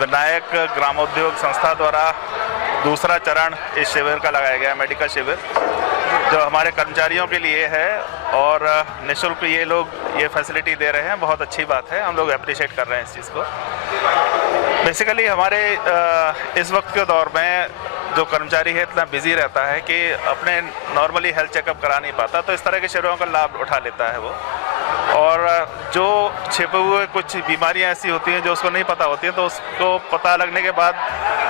विनायक ग्रामोद्योग संस्था द्वारा दूसरा चरण इस शिविर का लगाया गया है, मेडिकल शिविर, जो हमारे कर्मचारियों के लिए है और निःशुल्क ये लोग ये फैसिलिटी दे रहे हैं। बहुत अच्छी बात है, हम लोग अप्रिशिएट कर रहे हैं इस चीज़ को। बेसिकली हमारे इस वक्त के दौर में जो कर्मचारी है इतना बिजी रहता है कि अपने नॉर्मली हेल्थ चेकअप करा नहीं पाता, तो इस तरह के शिविरों का लाभ उठा लेता है वो। और जो छिपे हुए कुछ बीमारियां ऐसी होती हैं जो उसको नहीं पता होती हैं, तो उसको पता लगने के बाद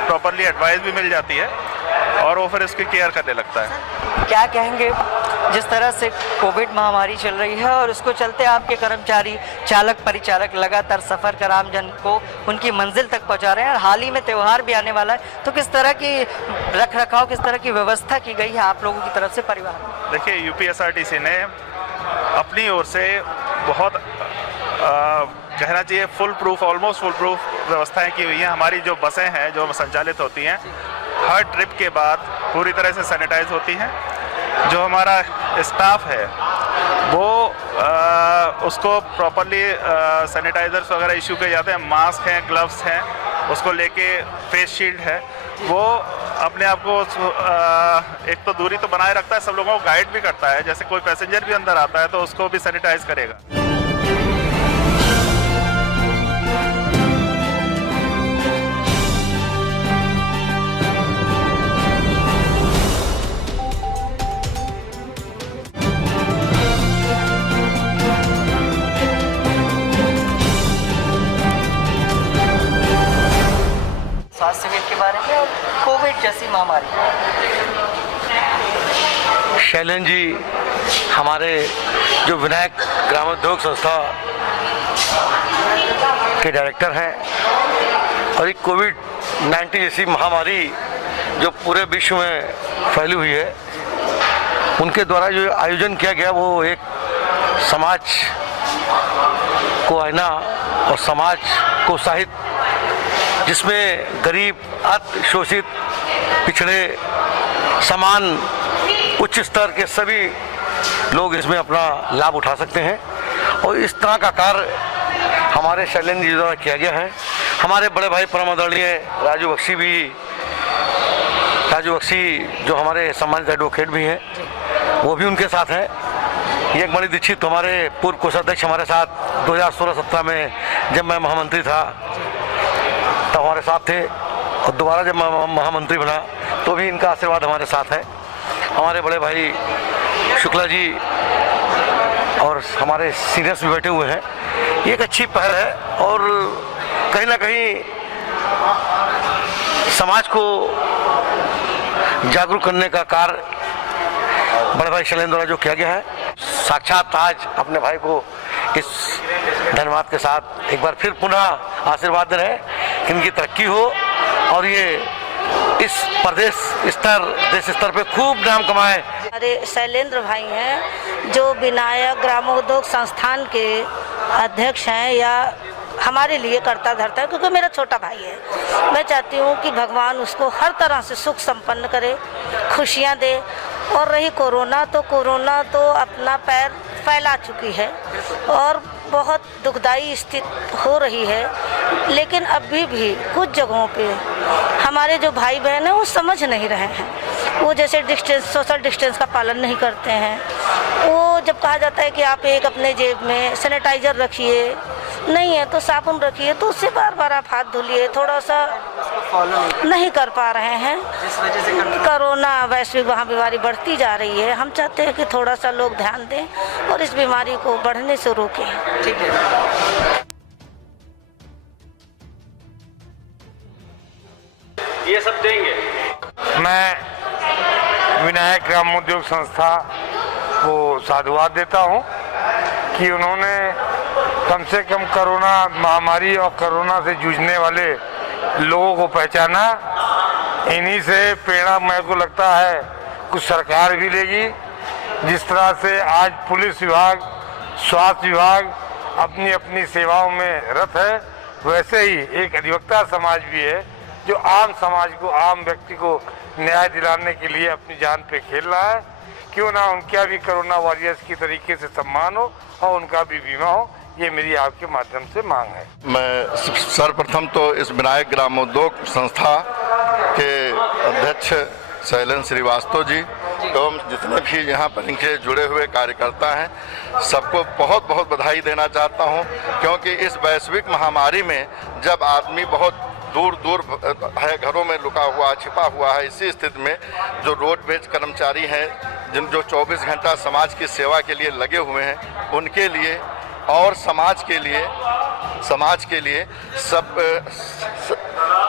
प्रॉपरली एडवाइस भी मिल जाती है और वो फिर उसकी केयर करने लगता है। क्या कहेंगे, जिस तरह से कोविड महामारी चल रही है और उसको चलते आपके कर्मचारी, चालक, परिचालक लगातार सफ़र कर आमजन को उनकी मंजिल तक पहुंचा रहे हैं, और हाल ही में त्यौहार भी आने वाला है, तो किस तरह की रख रखाव, किस तरह की व्यवस्था की गई है आप लोगों की तरफ से परिवार में? देखिए, यूपीएसआरटीसी ने अपनी ओर से बहुत कहना चाहिए full proof, almost full proof व्यवस्थाएं की हुई हैं। हमारी जो बसें हैं जो संचालित होती हैं, हर ट्रिप के बाद पूरी तरह से सैनिटाइज होती हैं। जो हमारा स्टाफ है वो उसको प्रॉपरली सैनिटाइजर्स वगैरह इशू किए जाते हैं, मास्क हैं, ग्लव्स हैं, उसको लेके फेस शील्ड है, वो अपने आप को एक तो दूरी तो बनाए रखता है, सब लोगों को गाइड भी करता है। जैसे कोई पैसेंजर भी अंदर आता है तो उसको भी सैनिटाइज करेगा। स्वास्थ्य शिविर के बारे में और कोविड जैसी महामारी। शैलेंद्र जी हमारे जो विनायक ग्रामोद्योग संस्था के डायरेक्टर हैं, और एक कोविड-19 जैसी महामारी जो पूरे विश्व में फैली हुई है, उनके द्वारा जो आयोजन किया गया वो एक समाज को आईना और समाज को उत्साहित, जिसमें गरीब, अति शोषित, पिछड़े, समान उच्च स्तर के सभी लोग इसमें अपना लाभ उठा सकते हैं। और इस तरह का कार्य हमारे शैलेंद्र जी द्वारा किया गया है। हमारे बड़े भाई परम आदरणीय राजू बख्शी जो हमारे सम्मानित एडवोकेट भी हैं, वो भी उनके साथ हैं। ये मणि दीक्षित हमारे पूर्व कोषाध्यक्ष हमारे साथ 2016-17 में जब मैं महामंत्री था तब हमारे साथ थे, और दोबारा जब मैं महामंत्री बना तो भी इनका आशीर्वाद हमारे साथ है। हमारे बड़े भाई शुक्ला जी और हमारे सीनियर्स भी बैठे हुए हैं। ये एक अच्छी पहल है और कहीं ना कहीं समाज को जागरूक करने का कार्य बड़े भाई शैलेंद्र द्वारा जो किया गया है, साक्षात आज अपने भाई को इस धन्यवाद के साथ एक बार फिर पुनः आशीर्वाद दे रहे हैं कि इनकी तरक्की हो और ये इस प्रदेश स्तर, देश स्तर पे खूब नाम कमाए। हमारे शैलेंद्र भाई हैं जो विनायक ग्रामोद्योग संस्थान के अध्यक्ष हैं, या हमारे लिए करता धरता है, क्योंकि मेरा छोटा भाई है। मैं चाहती हूँ कि भगवान उसको हर तरह से सुख संपन्न करे, खुशियाँ दे। और रही कोरोना तो अपना पैर फैला चुकी है और बहुत दुखदाई स्थिति हो रही है, लेकिन अभी भी कुछ जगहों पे हमारे जो भाई बहन हैं वो समझ नहीं रहे हैं। वो जैसे सोशल डिस्टेंस का पालन नहीं करते हैं। वो जब कहा जाता है कि आप एक अपने जेब में सैनिटाइजर रखिए, नहीं है तो साबुन रखिए, तो उससे बार बार आप हाथ धुलिए, थोड़ा सा नहीं कर पा रहे हैं। कोरोना वैश्विक महामारी बढ़ती जा रही है। हम चाहते हैं कि थोड़ा सा लोग ध्यान दें और इस बीमारी को बढ़ने से रोकें। ठीक है, ये सब देंगे। मैं विनायक ग्रामोद्योग संस्था को साधुवाद देता हूँ कि उन्होंने कम से कम कोरोना महामारी और कोरोना से जूझने वाले लोगों को पहचाना। इन्हीं से प्रेरणा मेरे को लगता है कुछ सरकार भी लेगी। जिस तरह से आज पुलिस विभाग, स्वास्थ्य विभाग अपनी अपनी सेवाओं में रत है, वैसे ही एक अधिवक्ता समाज भी है जो आम समाज को, आम व्यक्ति को न्याय दिलाने के लिए अपनी जान पे खेल रहा है। क्यों ना उनका भी कोरोना वॉरियर्स की तरीके से सम्मान हो और उनका भी बीमा हो। ये मेरी आपके माध्यम से मांग है। मैं सर्वप्रथम तो इस विनायक ग्रामोद्योग संस्था के अध्यक्ष शैलेंद्र श्रीवास्तव जी एवं जितने भी यहाँ पर इनके जुड़े हुए कार्यकर्ता हैं सबको बहुत बहुत बधाई देना चाहता हूँ, क्योंकि इस वैश्विक महामारी में जब आदमी बहुत दूर दूर है, घरों में लुका हुआ छिपा हुआ है, इसी स्थिति में जो रोडवेज कर्मचारी हैं जो 24 घंटा समाज की सेवा के लिए लगे हुए हैं, उनके लिए और समाज के लिए सब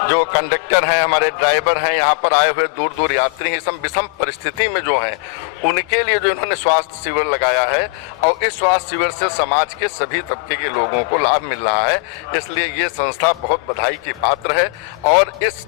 जो कंडक्टर हैं, हमारे ड्राइवर हैं, यहाँ पर आए हुए दूर दूर यात्री हैं, सब विषम परिस्थिति में जो हैं उनके लिए जो इन्होंने स्वास्थ्य शिविर लगाया है और इस स्वास्थ्य शिविर से समाज के सभी तबके के लोगों को लाभ मिल रहा है। इसलिए ये संस्था बहुत बधाई की पात्र है। और इस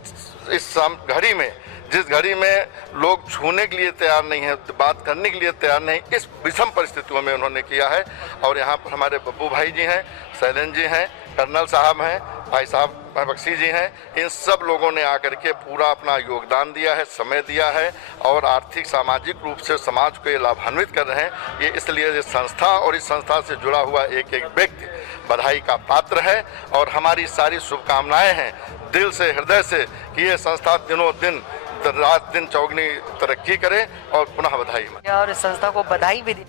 घड़ी में, जिस घड़ी में लोग छूने के लिए तैयार नहीं है, बात करने के लिए तैयार नहीं, इस विषम परिस्थितियों में उन्होंने किया है। और यहाँ पर हमारे बब्बू भाई जी हैं, शैलेंद्र जी हैं, कर्नल साहब हैं, भाई साहब बख्शी जी हैं, इन सब लोगों ने आकर के पूरा अपना योगदान दिया है, समय दिया है और आर्थिक सामाजिक रूप से समाज को ये लाभान्वित कर रहे हैं। ये इसलिए ये संस्था और इस संस्था से जुड़ा हुआ एक एक व्यक्ति बधाई का पात्र है और हमारी सारी शुभकामनाएं हैं दिल से, हृदय से कि ये संस्था दिनों दिन रात दिन चौगनी तरक्की करे और पुनः बधाई। और इस संस्था को बधाई भी दी।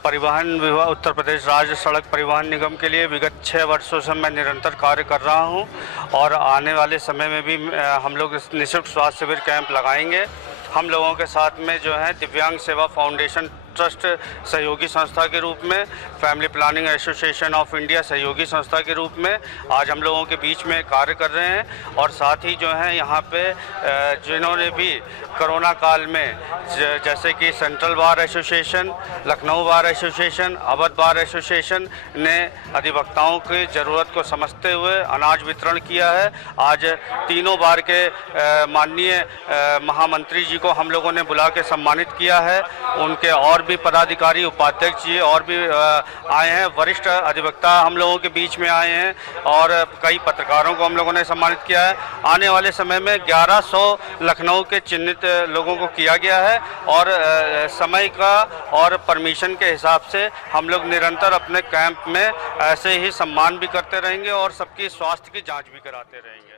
परिवहन विभाग उत्तर प्रदेश राज्य सड़क परिवहन निगम के लिए विगत 6 वर्षों से मैं निरंतर कार्य कर रहा हूं और आने वाले समय में भी हम लोग निःशुल्क स्वास्थ्य शिविर कैंप लगाएंगे। हम लोगों के साथ में जो है दिव्यांग सेवा फाउंडेशन ट्रस्ट सहयोगी संस्था के रूप में, family planning association of India सहयोगी संस्था के रूप में आज हम लोगों के बीच में कार्य कर रहे हैं। और साथ ही जो है यहाँ पे जिन्होंने भी कोरोना काल में जैसे कि central bar association, Lucknow bar association, Awadh bar association ने अधिवक्ताओं की ज़रूरत को समझते हुए अनाज वितरण किया है। आज तीनों बार के माननीय महामंत्री जी को हम लोगों ने बुला के सम्मानित किया है। उनके और भी पदाधिकारी, उपाध्यक्ष जी और भी आए हैं, वरिष्ठ अधिवक्ता हम लोगों के बीच में आए हैं और कई पत्रकारों को हम लोगों ने सम्मानित किया है। आने वाले समय में 1100 लखनऊ के चिन्हित लोगों को किया गया है और समय का और परमिशन के हिसाब से हम लोग निरंतर अपने कैंप में ऐसे ही सम्मान भी करते रहेंगे और सबकी स्वास्थ्य की जांच भी कराते रहेंगे।